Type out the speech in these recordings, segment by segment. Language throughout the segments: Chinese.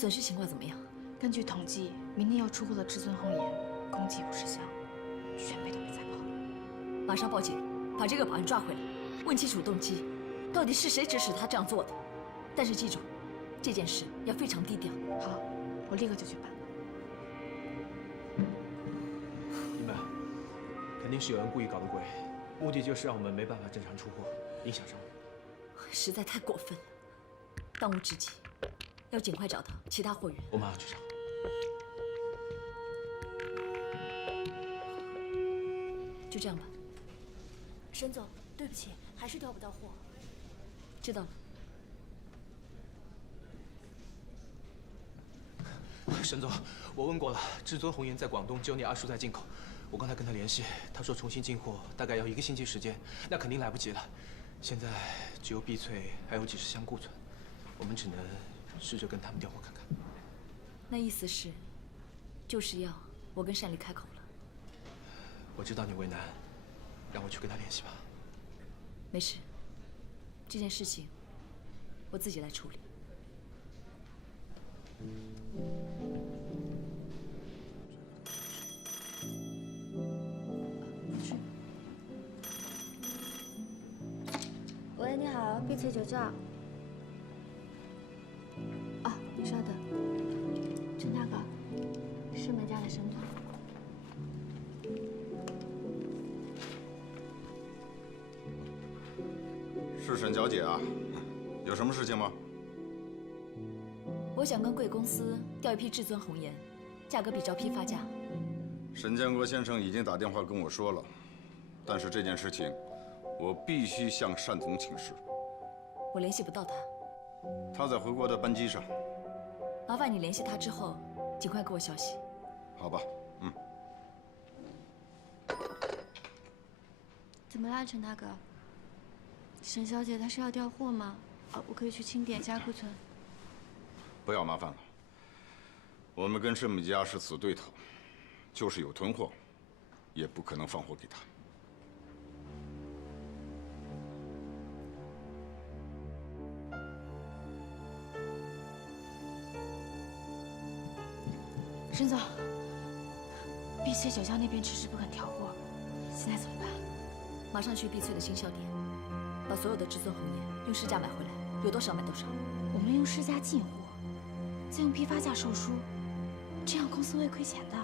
损失情况怎么样？根据统计，明天要出货的至尊红颜共计50箱，全被他们宰跑了。马上报警，把这个保安抓回来，问清楚动机，到底是谁指使他这样做的？但是记住，这件事要非常低调。好，我立刻就去办。你们肯定是有人故意搞的鬼，目的就是让我们没办法正常出货，影响商誉。实在太过分了，当务之急要尽快找到其他货源。我马上去找。就这样吧。沈总，对不起，还是调不到货。知道了。沈总，我问过了，至尊红颜在广东只有你二叔在进口。我刚才跟他联系，他说重新进货大概要1个星期时间，那肯定来不及了。现在只有碧翠还有几十箱库存，我们只能试着跟他们调货看看。那意思是，就是要我跟单丽开口了。我知道你为难，让我去跟他联系吧。没事，这件事情我自己来处理。喂，你好，碧翠酒窖。哦，你稍等，陈大哥，是门家的沈总。是沈小姐啊，有什么事情吗？我想跟贵公司调一批至尊红颜，价格比照批发价。沈建国先生已经打电话跟我说了，但是这件事情，我必须向单总请示。我联系不到他，他在回国的班机上。麻烦你联系他之后，尽快给我消息。好吧，嗯。怎么啦，陈大哥？沈小姐她是要调货吗？我可以去清点一下库存。不要麻烦了，我们跟申美家是死对头，就是有囤货，也不可能放货给他。沈总，碧翠酒窖那边迟迟不肯调货，现在怎么办？马上去碧翠的新销店，把所有的至尊红颜用市价买回来，有多少买多少。我们用市价进货，再用批发价售出，这样公司会亏钱的。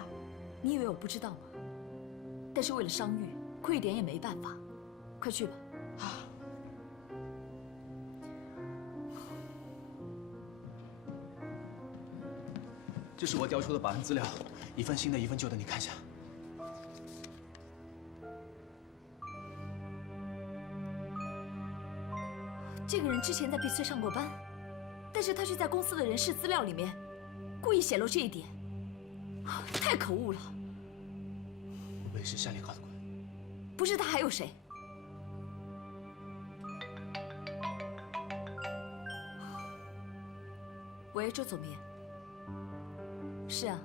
你以为我不知道吗？但是为了商誉，亏一点也没办法。快去吧。好。这是我调出的保安资料，一份新的，一份旧的，你看一下。这个人之前在碧翠上过班，但是他却在公司的人事资料里面故意显露这一点，太可恶了。会不会是单丽搞的鬼？不是他还有谁？喂，周总编。是啊，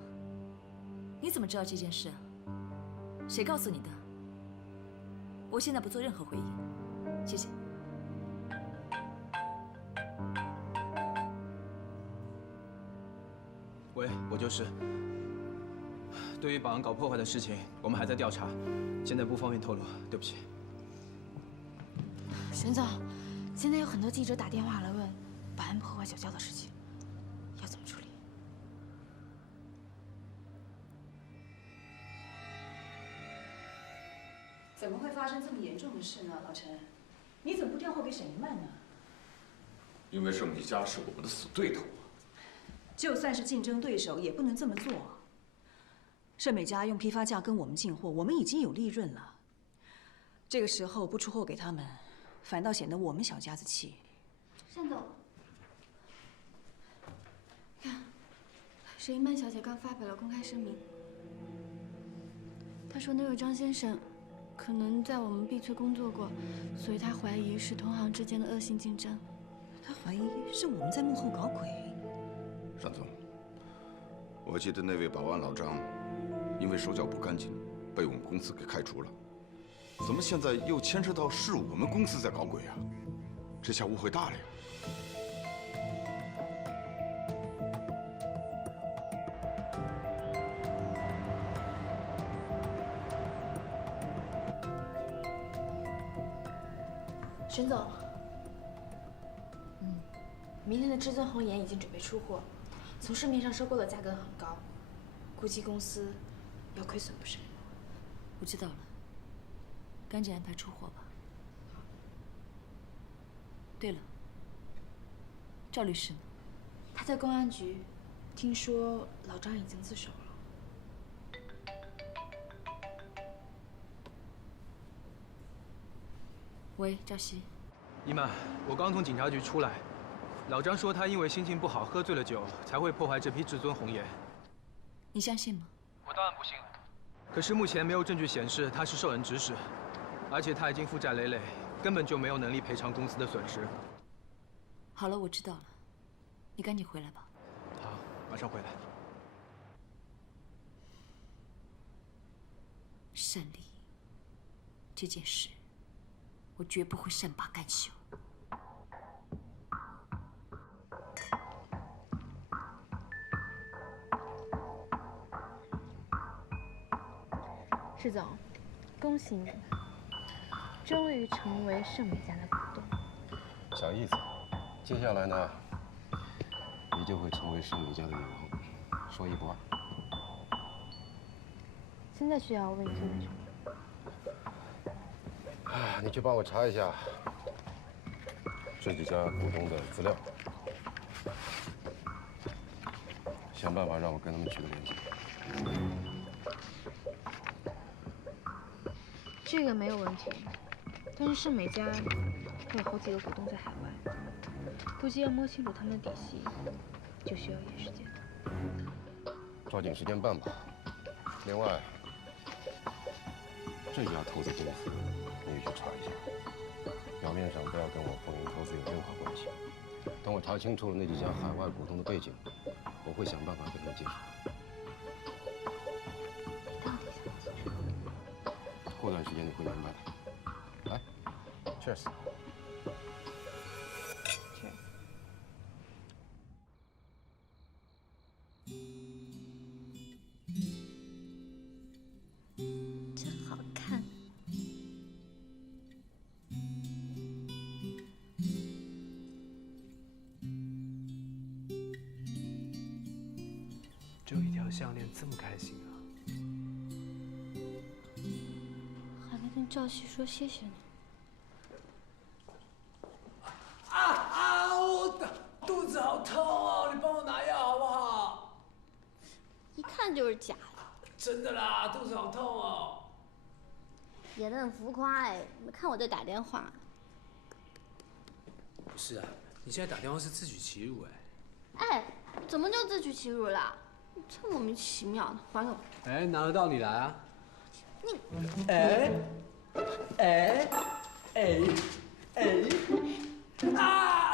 你怎么知道这件事啊？谁告诉你的？我现在不做任何回应，谢谢。喂，我就是。对于保安搞破坏的事情，我们还在调查，现在不方便透露，对不起。沈总，现在有很多记者打电话来问保安破坏酒窖的事情，要怎么处理？怎么会发生这么严重的事呢，老陈？你怎么不调货给沈一曼呢？因为盛美家是我们的死对头。就算是竞争对手，也不能这么做。盛美家用批发价跟我们进货，我们已经有利润了。这个时候不出货给他们，反倒显得我们小家子气。单总，看，沈一曼小姐刚发表了公开声明，她说那位张先生可能在我们碧翠工作过，所以她怀疑是同行之间的恶性竞争。她怀疑是我们在幕后搞鬼。单总，我记得那位保安老张，因为手脚不干净，被我们公司给开除了。怎么现在又牵扯到是我们公司在搞鬼啊？这下误会大了呀！沈总，明天的至尊红颜已经准备出货，从市面上收购的价格很高，估计公司要亏损不少。我知道了，赶紧安排出货吧。对了，赵律师呢？他在公安局，听说老张已经自首了。喂，赵熙。姨妈，我刚从警察局出来，老张说他因为心情不好，喝醉了酒，才会破坏这批至尊红颜。你相信吗？我当然不信了。可是目前没有证据显示他是受人指使，而且他已经负债累累，根本就没有能力赔偿公司的损失。好了，我知道了，你赶紧回来吧。好，马上回来。单丽，这件事，我绝不会善罢甘休。施总，恭喜你，终于成为盛美家的股东。小意思，接下来呢，你就会成为盛美家的女王，说一不二。现在需要我为你做点什么？你去帮我查一下这几家股东的资料，想办法让我跟他们取得联系。这个没有问题，但是盛美家还有好几个股东在海外，估计要摸清楚他们的底细，就需要一点时间。抓紧时间办吧。另外，这家投资公司你也去查一下，表面上不要跟我风云投资有任何关系。等我查清楚了那几家海外股东的背景，我会想办法给他们介绍。过段时间你会明白的。来 ，Cheers。真好看。就一条项链这么开心啊！还没跟赵熙说谢谢呢。我肚子好痛哦，你帮我拿药好不好？一看就是假的。真的啦，肚子好痛哦。演得很浮夸哎，没看我在打电话。不是啊，你现在打电话是自取其辱哎。哎，怎么就自取其辱啦？真莫名其妙的，还给我。哎，拿得到你来啊。你。啊！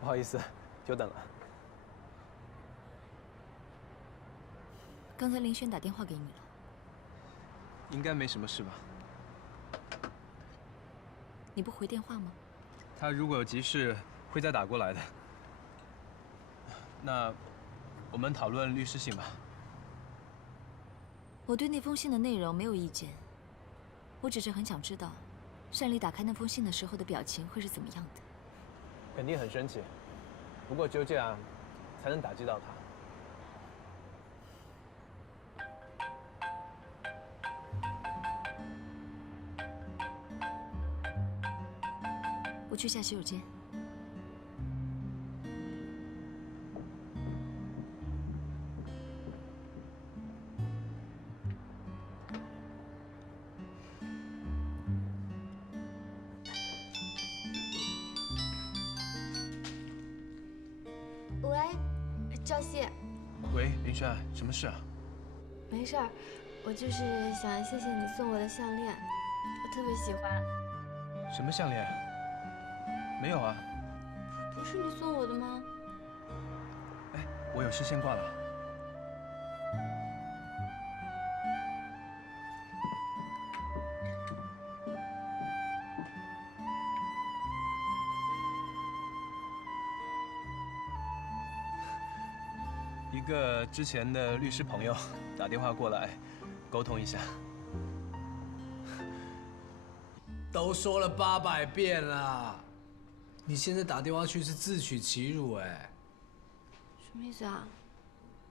不好意思，久等了。刚才林轩打电话给你了，应该没什么事吧？你不回电话吗？他如果有急事，会再打过来的。那我们讨论律师信吧。我对那封信的内容没有意见，我只是很想知道，单丽打开那封信的时候的表情会是怎么样的。肯定很生气，不过只有这样才能打击到他。我去下洗手间。喂，赵熙。喂，林轩，什么事啊？没事儿，我就是想谢谢你送我的项链，我特别喜欢。什么项链？没有啊。不是你送我的吗？哎，我有事先挂了。一个之前的律师朋友打电话过来，沟通一下。都说了800遍了，你现在打电话去是自取其辱哎。什么意思啊？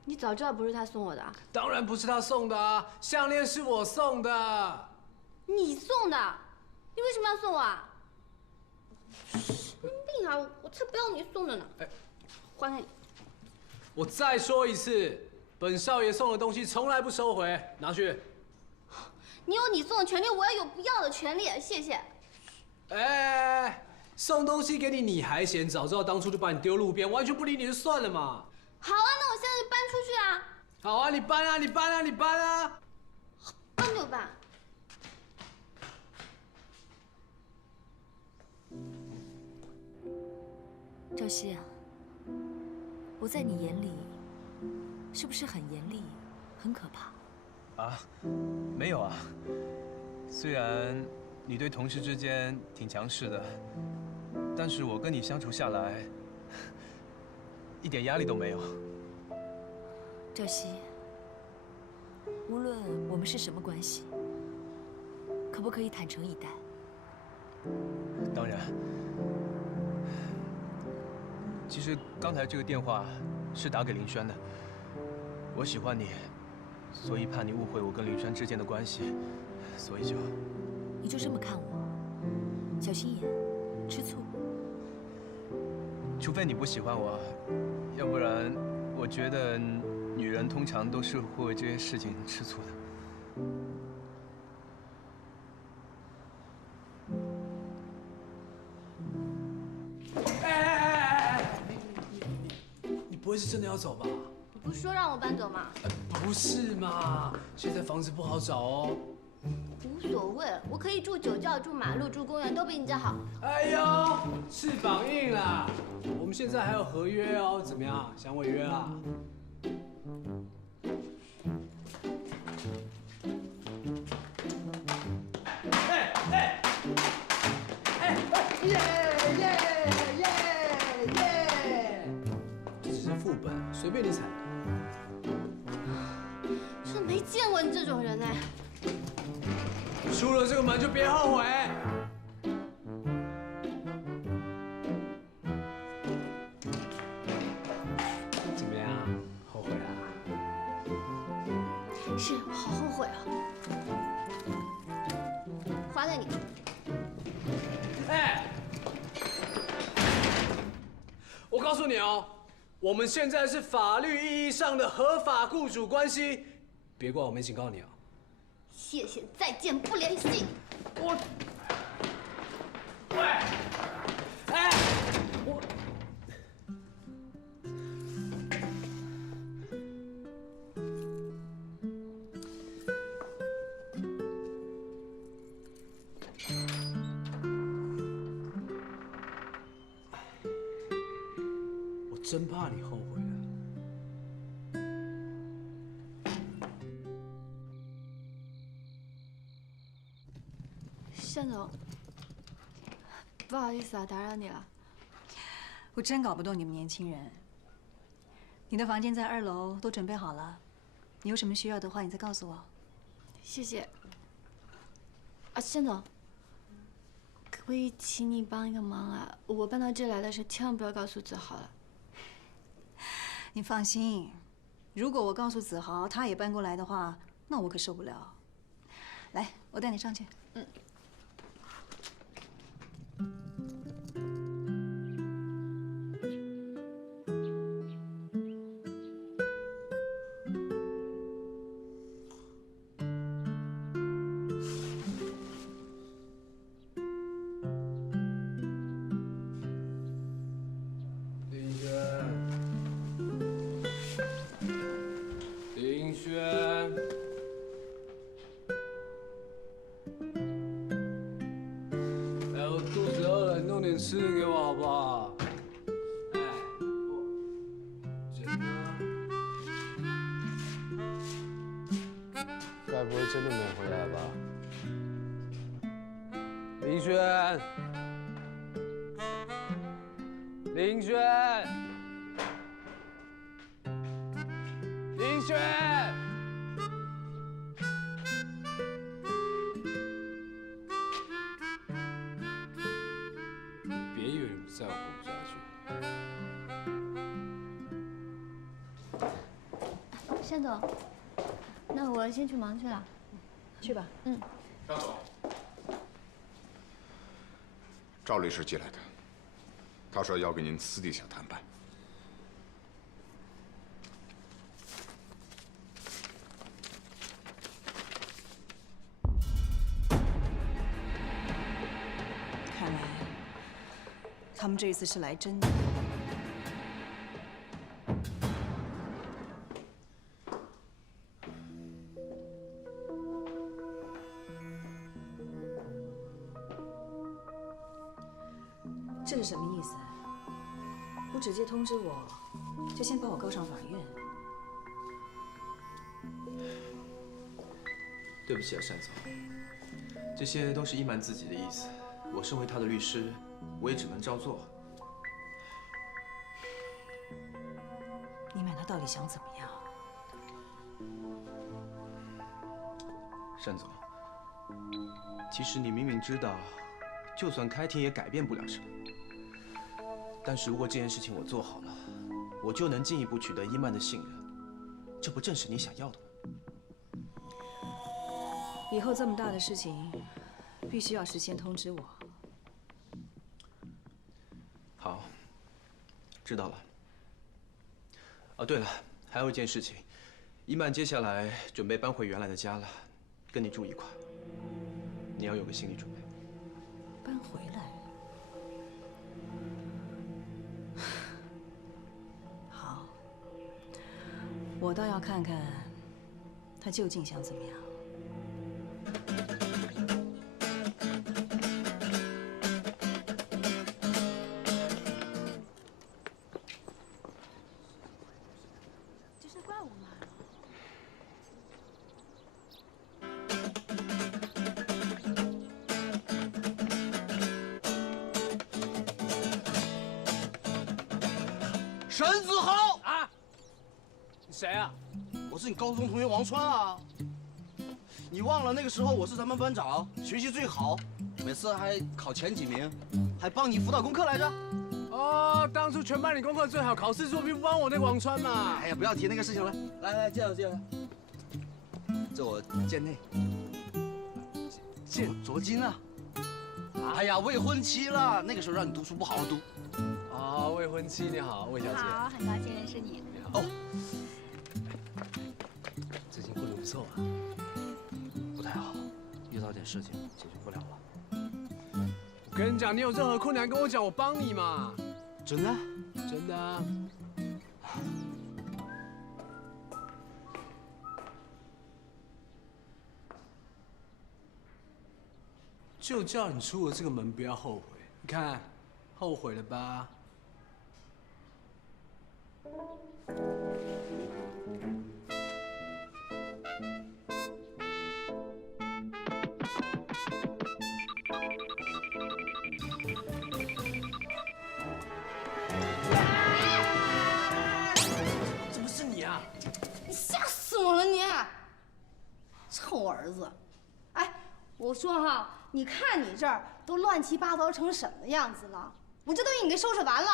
你早知道不是他送我的啊？当然不是他送的啊，项链是我送的。你送的？你为什么要送我啊？神经病啊！我才不要你送的呢！哎，还给你。我再说一次，本少爷送的东西从来不收回，拿去。你有你送的权利，我也有不要的权利，谢谢。哎，送东西给你你还嫌，早知道当初就把你丢路边，完全不理你就算了嘛。好啊，那我现在就搬出去啊！好啊，你搬啊，你搬啊，你搬啊！搬就搬。赵熙啊，我在你眼里是不是很严厉、很可怕？啊，没有啊。虽然你对同事之间挺强势的，但是我跟你相处下来，一点压力都没有。赵熙，无论我们是什么关系，可不可以坦诚以待？当然。其实刚才这个电话是打给林轩的。我喜欢你，所以怕你误会我跟林轩之间的关系，所以就……你就这么看我？小心眼，吃醋？除非你不喜欢我，要不然我觉得女人通常都是会为这些事情吃醋的。你不会是真的要走吧？你不是说让我搬走吗？不是嘛，现在房子不好找哦。无所谓，我可以住酒窖、住马路、住公园，都比你家好。哎呦，翅膀硬啦！我们现在还有合约哦，怎么样？想违约啊？这只是副本，随便你踩。真没见过你这种人哎！出了这个门就别后悔。怎么样？后悔啦？是，好后悔啊！还给你。哎，我告诉你哦，我们现在是法律意义上的合法雇主关系，别怪我没警告你啊。谢谢，再见，不联系。我，喂，哎，我，我真怕你后悔了。向总，不好意思啊，打扰你了。我真搞不懂你们年轻人。你的房间在2楼，都准备好了。你有什么需要的话，你再告诉我。谢谢。啊，向总，可不可以请你帮一个忙啊？我搬到这来的事，千万不要告诉子豪了。你放心，如果我告诉子豪他也搬过来的话，那我可受不了。来，我带你上去。嗯。林轩，哎，我肚子饿了，你弄点吃的给我好不好？哎，真的？该不会真的没回来吧？林轩，林轩。林轩，别以为再活不下去。单总，那我先去忙去了。去吧。嗯。张总，赵律师寄来的，他说要跟您私底下谈判。看来他们这次是来真的。这是什么意思？不直接通知我，就先把我告上法院？对不起啊，单总，这些都是伊曼自己的意思。我身为他的律师，我也只能照做。你买他到底想怎么样？单总，其实你明明知道，就算开庭也改变不了什么。但是如果这件事情我做好了，我就能进一步取得伊曼的信任，这不正是你想要的吗？以后这么大的事情，必须要事先通知我。好，知道了。哦，对了，还有一件事情，伊曼接下来准备搬回原来的家了，跟你住一块，你要有个心理准备。搬回来。好，我倒要看看他究竟想怎么样。这是怪我吗？沈子豪啊！你谁啊？我是你高中同学王川啊。你忘了那个时候我是咱们班长，学习最好，每次还考前几名，还帮你辅导功课来着。哦，当初全班里功课最好，考试作弊不帮我那个王川嘛。哎呀，不要提那个事情了。来，介绍介绍，这我贱内，卓金啊。哎呀，未婚妻了，那个时候让你读书不好好读。啊，未婚妻你好，魏小姐。好，很高兴认识你。哦，最近过得不错啊。不太好，遇到点事情解决不了了。我跟你讲，你有任何困难跟我讲，我帮你嘛。真的？真的啊。就叫你出了这个门不要后悔，你看，后悔了吧？怎么是你啊？你吓死我了你！臭儿子！哎，我说哈，你看你这儿都乱七八糟成什么样子了？我这都已经给收拾完了。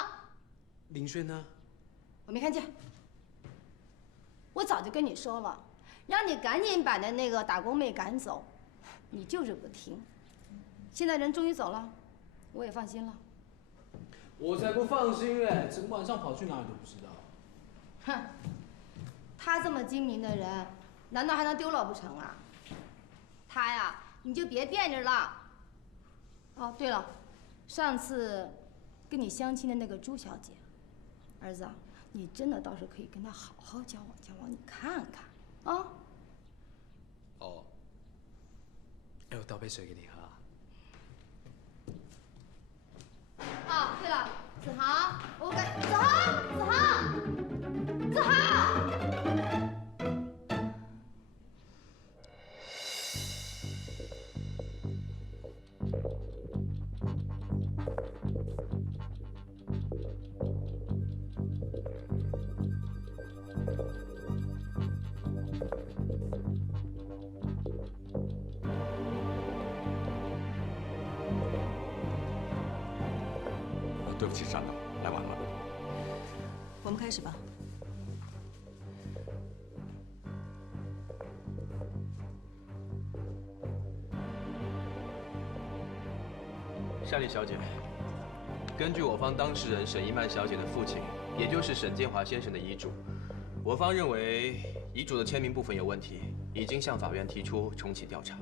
林轩呢？我没看见。我早就跟你说了，让你赶紧把那个打工妹赶走，你就是不听。现在人终于走了，我也放心了。我才不放心嘞！整晚上跑去哪里都不知道。哼，他这么精明的人，难道还能丢了不成啊？他呀，你就别惦着了。哦，对了，上次跟你相亲的那个朱小姐，儿子，你真的倒是可以跟她好好交往交往，你看看啊。哦。哎，我倒杯水给你喝啊。哦，对了，子豪，我跟子豪，子豪。对不起，山导，来晚了。我们开始吧。山里小姐，根据我方当事人沈一曼小姐的父亲，也就是沈建华先生的遗嘱，我方认为遗嘱的签名部分有问题，已经向法院提出重启调查。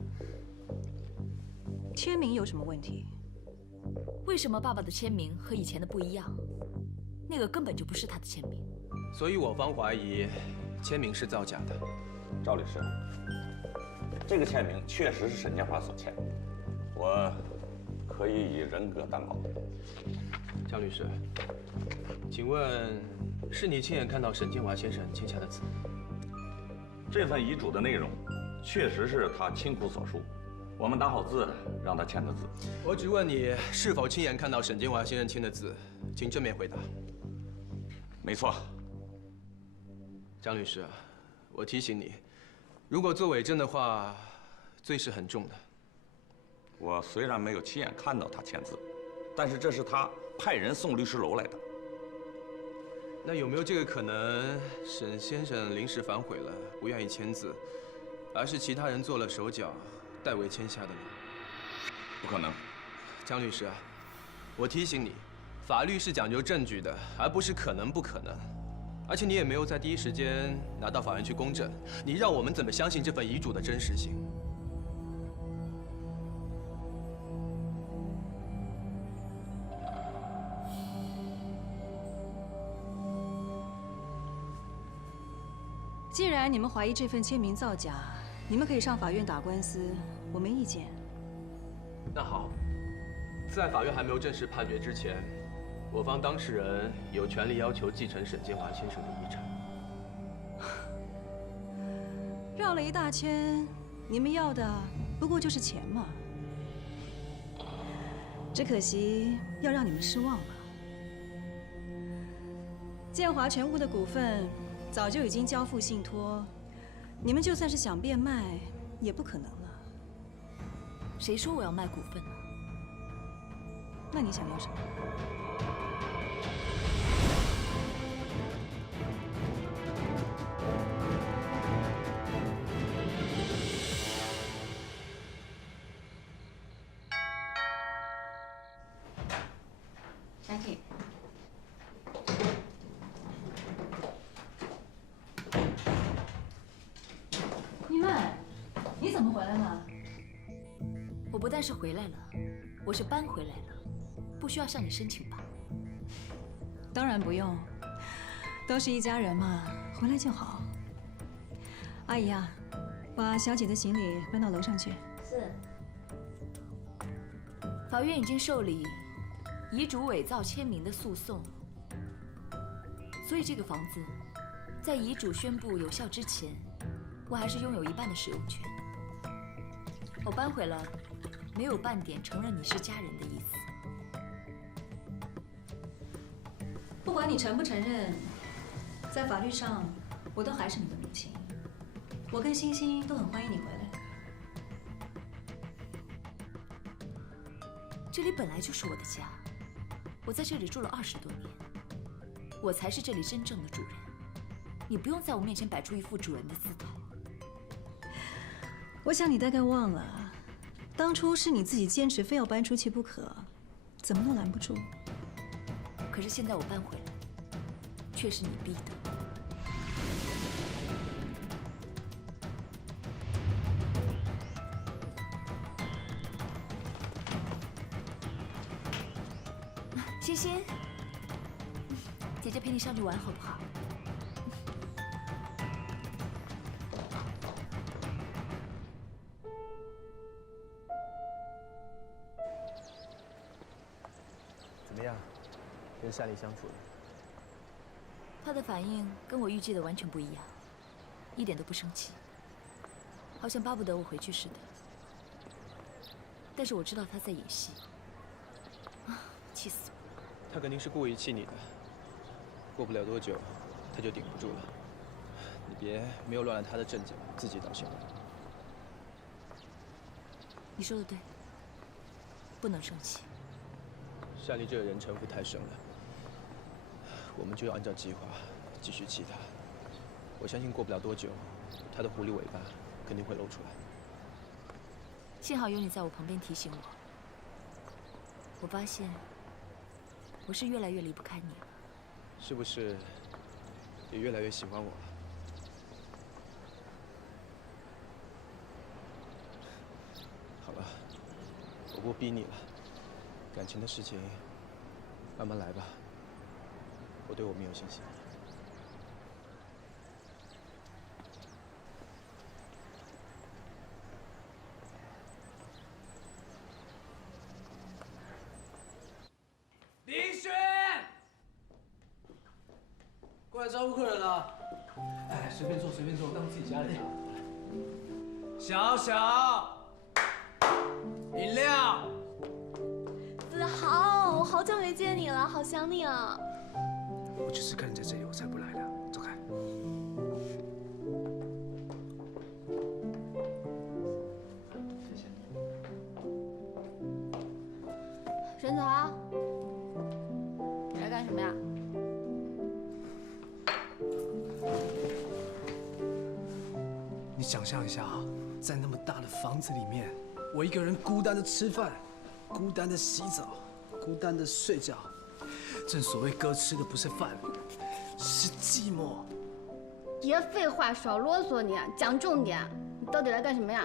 签名有什么问题？为什么爸爸的签名和以前的不一样？那个根本就不是他的签名。所以我方怀疑签名是造假的。赵律师，这个签名确实是沈建华所签，我可以以人格担保。张律师，请问是你亲眼看到沈建华先生签下的字？这份遗嘱的内容确实是他亲口所述，我们打好字让他签的字。我只问你是否亲眼看到沈建华先生签的字，请正面回答。没错。张律师，我提醒你，如果做伪证的话，罪是很重的。我虽然没有亲眼看到他签字，但是这是他派人送律师楼来的。那有没有这个可能，沈先生临时反悔了，不愿意签字，而是其他人做了手脚，代为签下的呢？不可能。张律师，我提醒你，法律是讲究证据的，而不是可能不可能。而且你也没有在第一时间拿到法院去公证，你让我们怎么相信这份遗嘱的真实性？既然你们怀疑这份签名造假，你们可以上法院打官司，我没意见。那好，在法院还没有正式判决之前，我方当事人有权利要求继承沈建华先生的遗产。绕了一大圈，你们要的不过就是钱嘛。只可惜要让你们失望了。建华全部的股份早就已经交付信托，你们就算是想变卖，也不可能了。谁说我要卖股份呢？那你想要什么？Jackie， 一曼，你怎么回来了？我不但是回来了，我是搬回来了，不需要向你申请吧？当然不用，都是一家人嘛，回来就好。阿姨啊，把小姐的行李搬到楼上去。是。法院已经受理遗嘱伪造签名的诉讼，所以这个房子在遗嘱宣布有效之前，我还是拥有一半的使用权。我搬回了，没有半点承认你是家人的意思。不管你承不承认，在法律上，我都还是你的母亲。我跟欣欣都很欢迎你回来。这里本来就是我的家，我在这里住了20多年，我才是这里真正的主人。你不用在我面前摆出一副主人的姿态。我想你大概忘了，当初是你自己坚持非要搬出去不可，怎么都拦不住。可是现在我搬回来，却是你逼的。欣欣，姐姐陪你上去玩好不好？怎么样，跟山里相处的？他的反应跟我预计的完全不一样，一点都不生气，好像巴不得我回去似的。但是我知道他在演戏，气死我！他肯定是故意气你的，过不了多久，他就顶不住了。你别没有乱了他的阵脚，自己倒下。你说的对，不能生气。山里这个人城府太深了，我们就要按照计划继续气他。我相信过不了多久，他的狐狸尾巴肯定会露出来。幸好有你在我旁边提醒我，我发现我是越来越离不开你了。是不是也越来越喜欢我了？好了，我不逼你了，感情的事情慢慢来吧。我对我们有信心。林轩，过来招呼客人了。哎，随便坐，随便坐，当自己家里啊。小小，饮料。子豪，我好久没见你了，好想你啊！我就是看你在这里，我才不来的。走开。谢谢。沈子豪，你来干什么呀？你想象一下啊，在那么大的房子里面，我一个人孤单的吃饭，孤单的洗澡，孤单的睡觉。正所谓哥吃的不是饭，是寂寞。别废话，少啰嗦你，讲重点，你到底来干什么呀？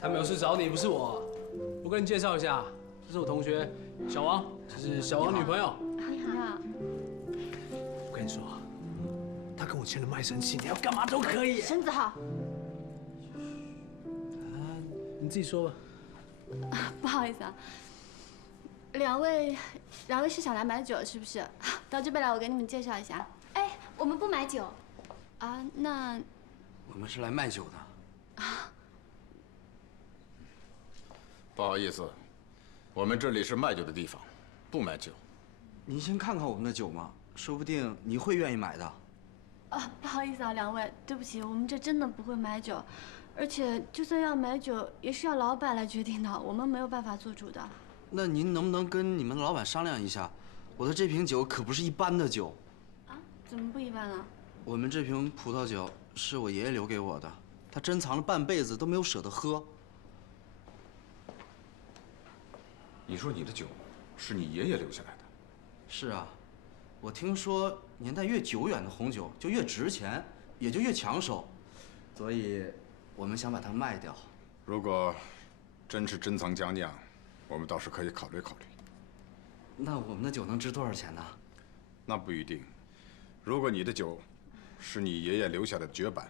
他们有事找你，不是我。我跟你介绍一下，这是我同学小王，这是小王女朋友。你好。我跟你说，他跟我签了卖身契，你要干嘛都可以。沈子豪，你自己说吧。不好意思啊，两位是想来买酒是不是？到这边来，我给你们介绍一下。哎，我们不买酒。啊，那我们是来卖酒的。不好意思，我们这里是卖酒的地方，不买酒。您先看看我们的酒嘛，说不定你会愿意买的。啊，不好意思啊，两位，对不起，我们这真的不会买酒，而且就算要买酒，也是要老板来决定的，我们没有办法做主的。那您能不能跟你们老板商量一下？我的这瓶酒可不是一般的酒。啊？怎么不一般了？我们这瓶葡萄酒是我爷爷留给我的，他珍藏了半辈子都没有舍得喝。你说你的酒是你爷爷留下来的？是啊，我听说年代越久远的红酒就越值钱，也就越抢手，所以我们想把它卖掉。如果真是珍藏佳酿，我们倒是可以考虑考虑。那我们的酒能值多少钱呢？那不一定。如果你的酒是你爷爷留下的绝版，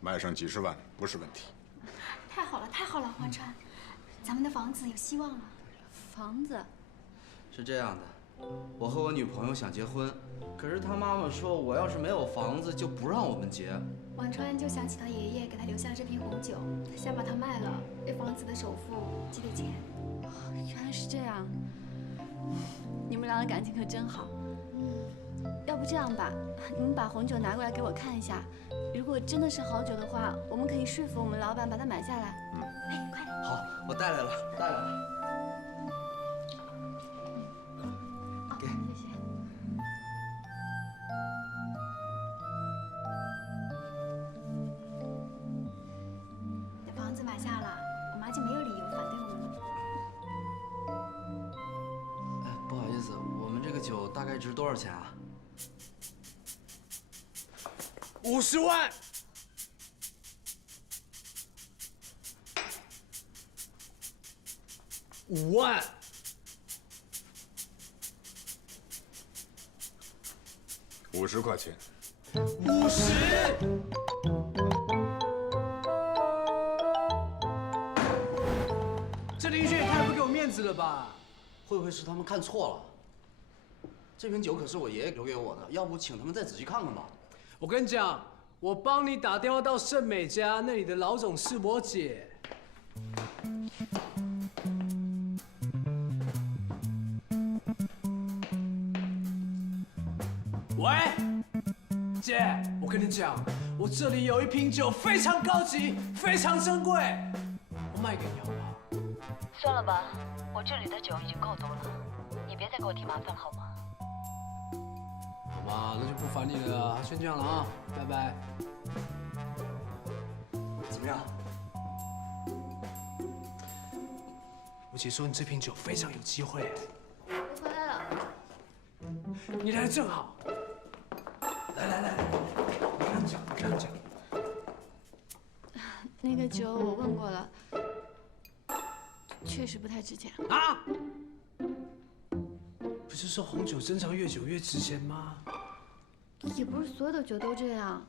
卖上几十万不是问题。太好了，太好了，环川，咱们的房子有希望了。房子？是这样的，我和我女朋友想结婚，可是她妈妈说我要是没有房子就不让我们结。婉川就想起他爷爷给他留下了这瓶红酒，他想把它卖了，为房子的首付积累钱。原来是这样，你们俩的感情可真好。要不这样吧，你们把红酒拿过来给我看一下，如果真的是好酒的话，我们可以说服我们老板把它买下来。哎，快点！好，我带来了，带来了。给，谢谢。房子买下了，我妈就没有理由反对我们了。哎，不好意思，我们这个酒大概值多少钱啊？50万。5万。50块钱。50。这林轩也太不给我面子了吧？会不会是他们看错了？这瓶酒可是我爷爷留给我的，要不请他们再仔细看看吧。我跟你讲，我帮你打电话到盛美家，那里的老总是我姐。喂，姐，我跟你讲，我这里有一瓶酒非常高级，非常珍贵，我卖给你好不好？算了吧，我这里的酒已经够多了，你别再给我添麻烦了好吗？好吧，那就不烦你了，先这样了啊，拜拜。怎么样？我姐说你这瓶酒非常有机会。我回来了。你来的正好。来，你跟他们讲，你跟他们讲。那个酒我问过了，确实不太值钱。啊？不是说红酒珍藏越久越值钱吗？也不是所有的酒都这样，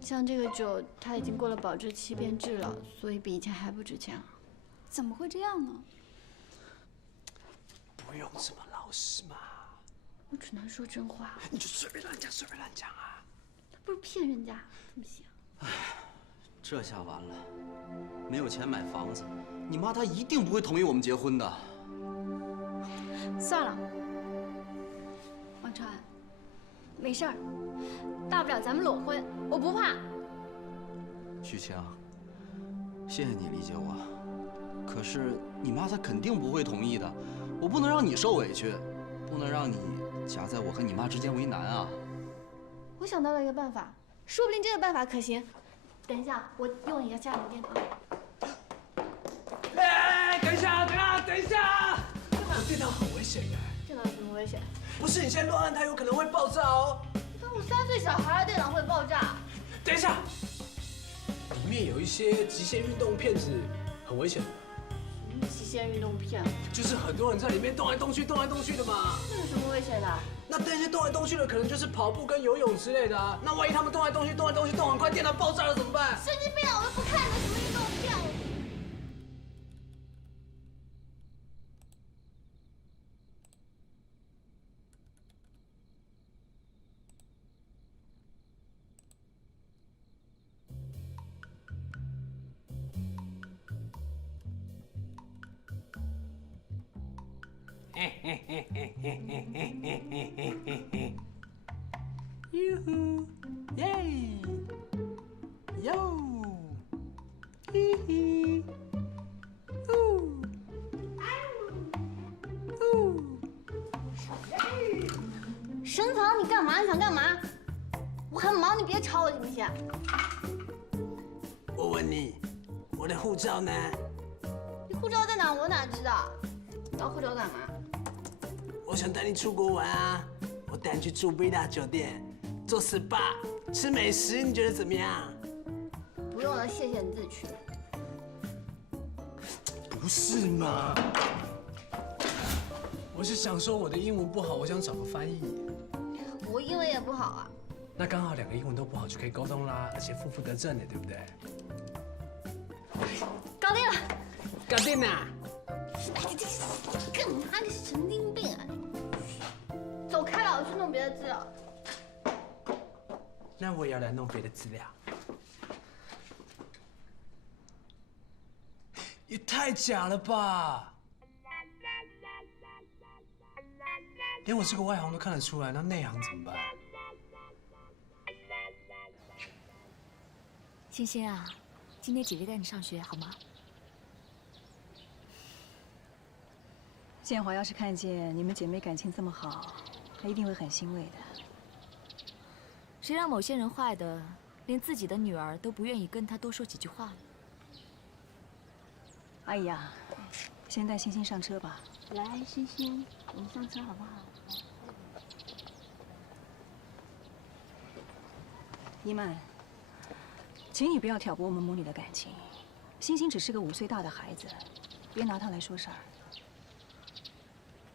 像这个酒它已经过了保质期变质了，所以比以前还不值钱了。怎么会这样呢？不用这么老实嘛。我只能说真话。你就随便乱讲，随便乱讲啊。他不是骗人家，不行。这下完了，没有钱买房子，你妈她一定不会同意我们结婚的。算了，王川，没事儿，大不了咱们裸婚，我不怕。许晴，谢谢你理解我，可是你妈她肯定不会同意的，我不能让你受委屈，不能让你夹在我和你妈之间为难啊。我想到了一个办法，说不定这个办法可行。等一下，我用一下家里的电脑。哎，等一下，等一下！我电脑很危险的。电脑有什么危险？不是你现在乱按它，有可能会爆炸哦。当我3岁小孩，电脑会爆炸？等一下，里面有一些极限运动片子，很危险。极限运动片？就是很多人在里面动来动去的嘛。那有什么危险的？那那些动来动去的，可能就是跑步跟游泳之类的啊。那万一他们动来动去，动很快，电脑爆炸了怎么办？神经病啊！我又不看你的什么运动片。哟呼，耶，哟，嘿嘿，呼，呼。沈草，你干嘛？你想干嘛？我很忙，你别吵我行不行？我问你，我的护照呢？你护照在哪？我哪知道？你要护照干嘛？我想带你出国玩啊！我带你去住贝大酒店，做 SPA， 吃美食，你觉得怎么样？不用了，谢谢，你自己去。不是嘛？我是想说我的英文不好，我想找个翻译。我英文也不好啊。那刚好两个英文都不好就可以沟通啦，而且负负得正的，对不对？搞定了。搞定啦！干嘛？你神经病啊！走开了，我去弄别的资料。那我也要来弄别的资料。也太假了吧！连我这个外行都看得出来，那内行怎么办？欣欣啊，今天姐姐带你上学好吗？建华要是看见你们姐妹感情这么好，他一定会很欣慰的。谁让某些人坏的，连自己的女儿都不愿意跟他多说几句话了？阿姨呀，先带欣欣上车吧。来，欣欣，我们上车好不好？伊曼，请你不要挑拨我们母女的感情。欣欣只是个5岁大的孩子，别拿她来说事儿。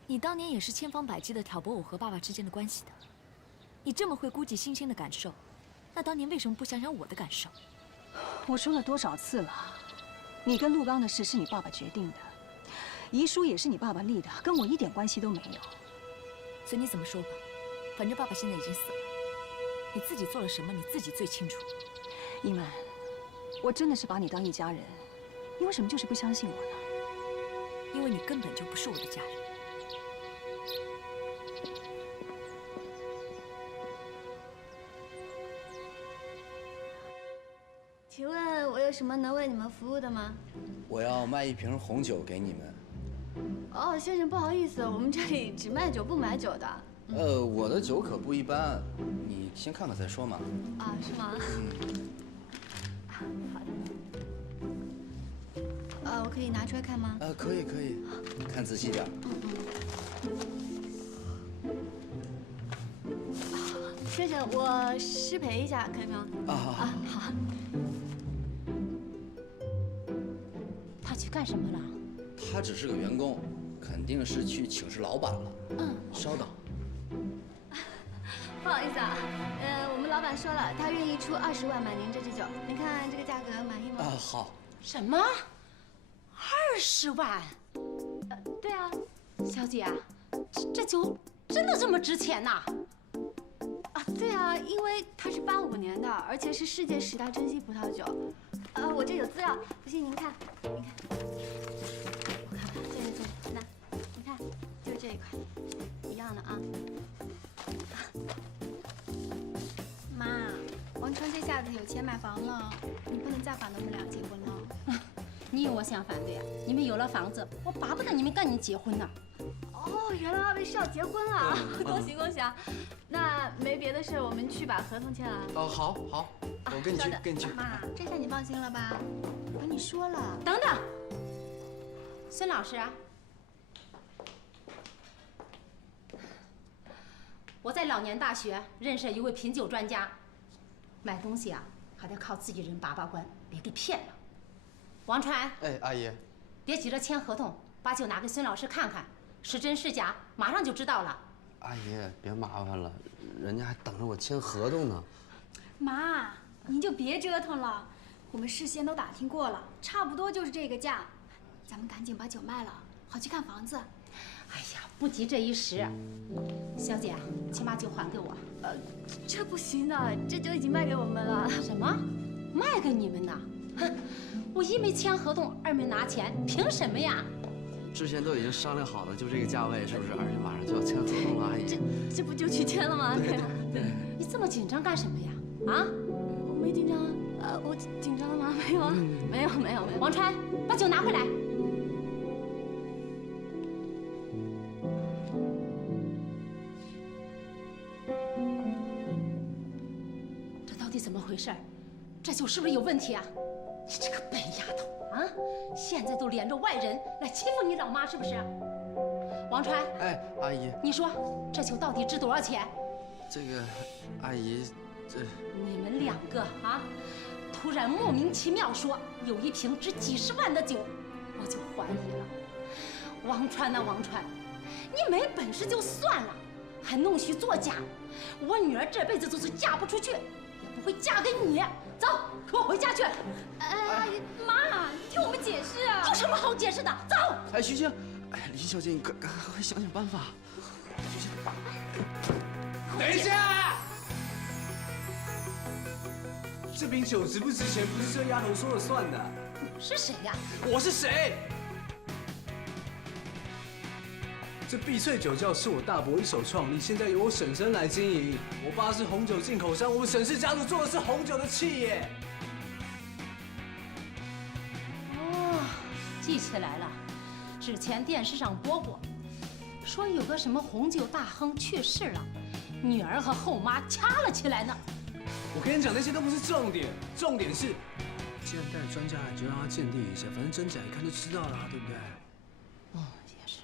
你当年也是千方百计的挑拨我和爸爸之间的关系的。你这么会顾及欣欣的感受，那当年为什么不想想我的感受？我说了多少次了，你跟陆刚的事是你爸爸决定的，遗书也是你爸爸立的，跟我一点关系都没有。随你怎么说吧，反正爸爸现在已经死了，你自己做了什么，你自己最清楚。伊曼，我真的是把你当一家人，你为什么就是不相信我呢？因为你根本就不是我的家人。请问问我有什么能为你们服务的吗？我要卖1瓶红酒给你们。哦，先生，不好意思，我们这里只卖酒不买酒的。我的酒可不一般，你先看看再说嘛。啊，是吗？好的。我可以拿出来看吗？可以，看仔细点。先生，我失陪一下，可以吗？好。他去干什么了？他只是个员工，肯定是去请示老板了。稍等。不好意思啊，我们老板说了，他愿意出20万买您这支酒，您看这个价格满意吗？好。什么？20万？对啊。小姐，这酒真的这么值钱呐？对啊，因为它是85年的，而且是世界10大珍稀葡萄酒。我这有资料，不信您看，我看看，这那，你看，就是这一款，一样的啊。妈，王川这下子有钱买房了，你不能再把他们俩结婚了。你有我想反对啊？你们有了房子，我巴不得你们赶紧结婚呢。哦，原来2位是要结婚了，恭喜恭喜啊！那没别的事，我们去把合同签了。好，我跟你去。妈，这下你放心了吧？我跟你说了。等等，孙老师，我在老年大学认识一位品酒专家，买东西啊还得靠自己人把关，别给骗了。王传，阿姨，别急着签合同，把酒拿给孙老师看看，是真是假，马上就知道了。阿姨，别麻烦了，人家还等着我签合同呢。妈，您就别折腾了，我们事先都打听过了，差不多就是这个价，咱们赶紧把酒卖了，好去看房子。哎呀，不急这一时。小姐，请把酒还给我。这不行的，这酒已经卖给我们了。什么？卖给你们呢？哼，我一没签合同，二没拿钱，凭什么呀？之前都已经商量好了，就这个价位，是不是？而且马上就要签合同了，阿姨。这不就去签了吗？对。你这么紧张干什么呀？啊？我没紧张，我紧张了吗？没有啊，没有。王川，把酒拿回来。这到底怎么回事？这酒是不是有问题啊？你这个笨丫头啊！现在都连着外人来欺负你老妈，是不是？王川，阿姨，你说这酒到底值多少钱？这个，阿姨，你们2个啊，突然莫名其妙说有一瓶值几10万的酒，我就怀疑了。王川呐，王川，你没本事就算了，还弄虚作假，我女儿这辈子就是嫁不出去，也不会嫁给你。走，跟我回家去。阿姨，妈，你听我们解释啊！有什么好解释的？走。徐静，李小姐，你赶快想想办法。等一下，这瓶酒值不值钱，不是这丫头说了算的。是谁呀？我是谁？这碧翠酒窖是我大伯一手创立，现在由我婶婶来经营。我爸是红酒进口商，我们沈氏家族做的是红酒的企业。哦，记起来了，之前电视上播过，说有个什么红酒大亨去世了，女儿和后妈掐了起来呢。我跟你讲，那些都不是重点，重点是，既然带了专家来，就让他鉴定一下，反正真假一看就知道了，对不对？哦，也是。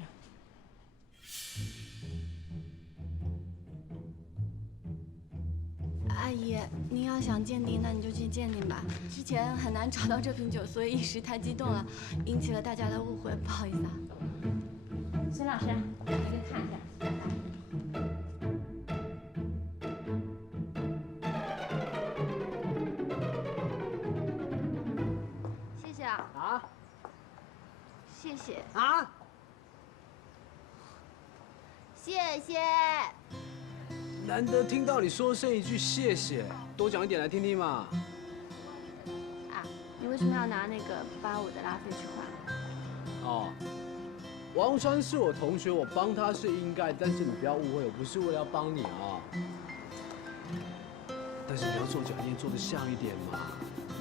阿姨，您要想鉴定，那你就去鉴定吧。之前很难找到这瓶酒，所以一时太激动了，引起了大家的误会，不好意思啊。孙老师，你给看一下。谢谢啊。啊？谢谢。啊？谢谢。难得听到你说这一句谢谢，多讲一点来听听嘛。啊，你为什么要拿那个85的拉菲去换？哦，王川是我同学，我帮他是应该，但是你不要误会，我不是为了要帮你啊。但是你要做酒一定做得像一点嘛，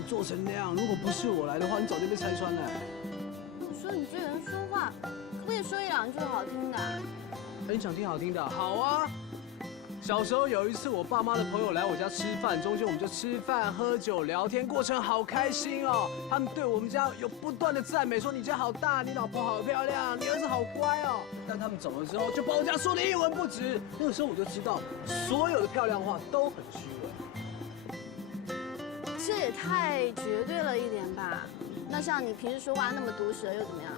做成那样。如果不是我来的话，你早就被拆穿了。我说你这人说话，可不可以说一两句好听的？哎，你想听好听的？好啊。小时候有一次，我爸妈的朋友来我家吃饭，中间我们就吃饭、喝酒、聊天，过程好开心哦。他们对我们家有不断的赞美，说你家好大，你老婆好漂亮，你儿子好乖哦。但他们走了之后，就把我家说的一文不值。那个时候我就知道，所有的漂亮话都很虚伪。这也太绝对了一点吧？那像你平时说话那么毒舌又怎么样？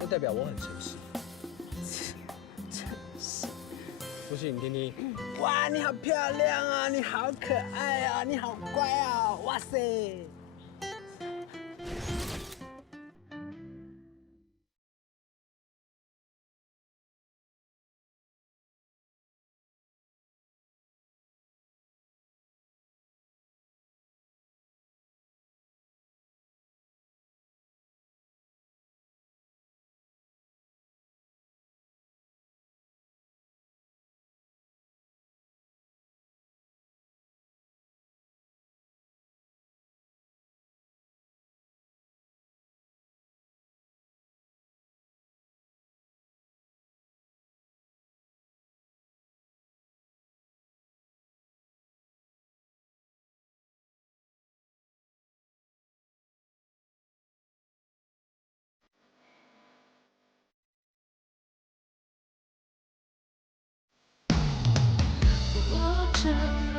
就代表我很诚实。不信你听听。哇，你好漂亮啊！你好可爱啊！你好乖啊！哇塞！我这